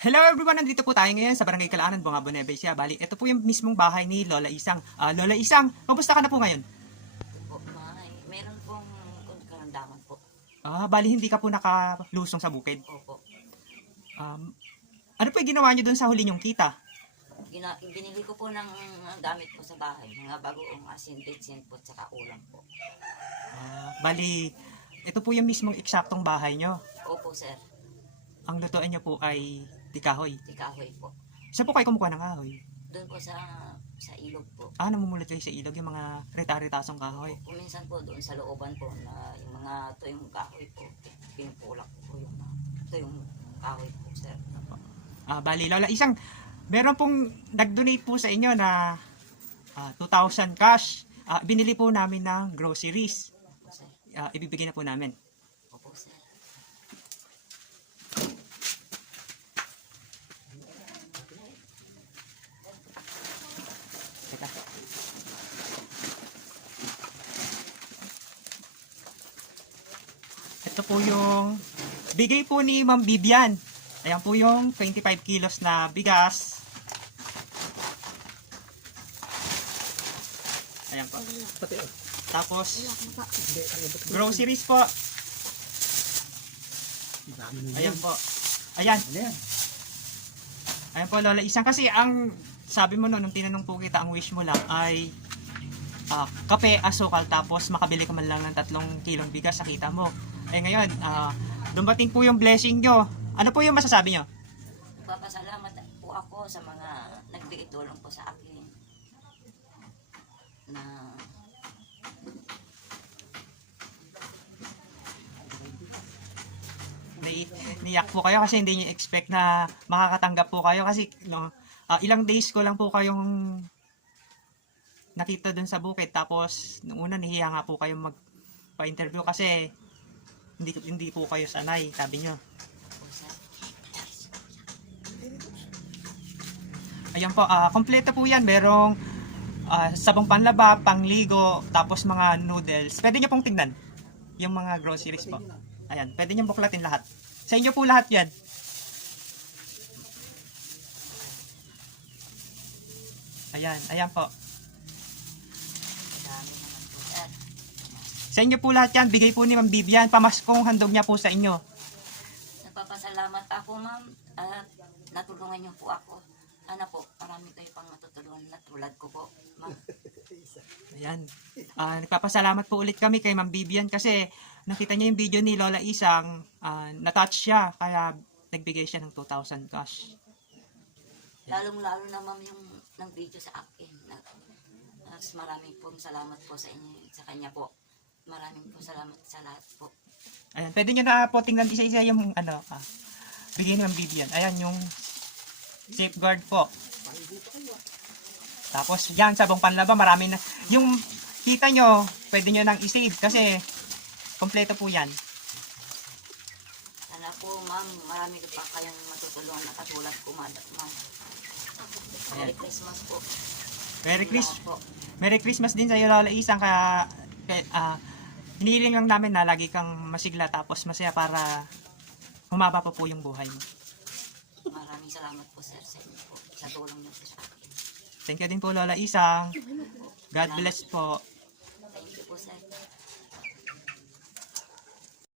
Hello everyone, nandito po tayo ngayon sa Barangay Calaanan, Bungabo, Nueva Ecija. Bali, ito po yung mismong bahay ni Lola Isang. Lola Isang, kamusta ka na po ngayon? Po, meron pong karamdaman po. Bali, hindi ka po nakalusong sa bukid. Opo. Um, ano po yung ginawa nyo doon sa huli nyong kita? Binili ko po ng gamit po sa bahay. Mga bagoong asin, bitsin po, tsaka ulam po. Bali, ito po yung mismong eksaktong bahay nyo. Opo, sir. Ang lutuan nyo po ay tikahoy. Tikahoy po. Saan po kayo kumukuha ng kahoy? Doon po sa ilog po. Namumulot kayo sa ilog yung mga rita-ritasong kahoy. Kuminsan po doon sa looban po na yung mga tuyong kahoy po. Pinupulak po yung tuyong kahoy po, sir. Bali, Lola Isang, meron pong nag-donate po sa inyo na 2,000 cash. Binili po namin ng groceries. Opo, sir. Ibibigay na po namin. Opo, sir. Teka. Ito po yung bigay po ni Ma'am Vivian. Ayan po yung 25 kilos na bigas. Ayan po. Tapos, groceries po. Ayan po. Ayan. Ayan po, Lola Isang. Kasi ang sabi mo nung tinanong po kita, ang wish mo lang ay kape, asukal, tapos makabili ka man lang ng 3 kilong bigas sa kita mo. Ngayon, dumating po yung blessing nyo. Ano po yung masasabi nyo? Nagpapasalamat po ako sa mga nagbigay tulong po sa akin na Niyak po kayo kasi hindi nyo expect na makakatanggap po kayo kasi ilang days ko lang po kayong nakita dun sa bukid, tapos nung una nahiya nga po kayong magpa-interview kasi hindi po kayo sanay, sabi nyo. po, sir. Ayan po, kompleto po yan. Merong sabong panlaba, pangligo, tapos mga noodles. Pwede nyo pong tingnan yung mga groceries po. Ayan, pwede nyo buklatin lahat. Sa inyo po lahat yan. Ayan po. Dami naman po, sir. Sa inyo po lahat yan. Bigay po ni Ma'am Vivian. Pamaskong handog niya po sa inyo. Nagpapasalamat ako, ma'am, at natulungan niyo po ako. Sana po, marami kayo pang matutulungan na tulad ko po, ma'am. Ayan. Nagpapasalamat po ulit kami kay Ma'am Vivian kasi nakita niya yung video ni Lola Isang. Na-touch siya. Kaya nagbigay siya ng 2,000 cash. Lalong-lalo na, ma'am, yung ng video sa akin. Maraming pong salamat po sa inyo, sa kanya po. Maraming po salamat sa lahat po. Ayan. Pwede nyo na po tingnan isa-isa yung bigay ni Ma'am Vivian. Ayan yung safeguard po. Tapos yan, sabong panlaba, marami na. Yung kita nyo, pwede nyo nang i-save kasi kompleto po yan. Sana po, ma'am, marami pa kayong matutulungan na katulad ko, ma'am. Merry Christmas po. Merry Christmas din sa iyo, Lola Isang. Kaya hinihiling lang namin na lagi kang masigla tapos masaya para humaba pa po yung buhay mo. Maraming salamat po, sir, sa inyo po. Sa tulong niyo po sa akin. Thank you din po, Lola Isang. God bless po. Thank you po, sir.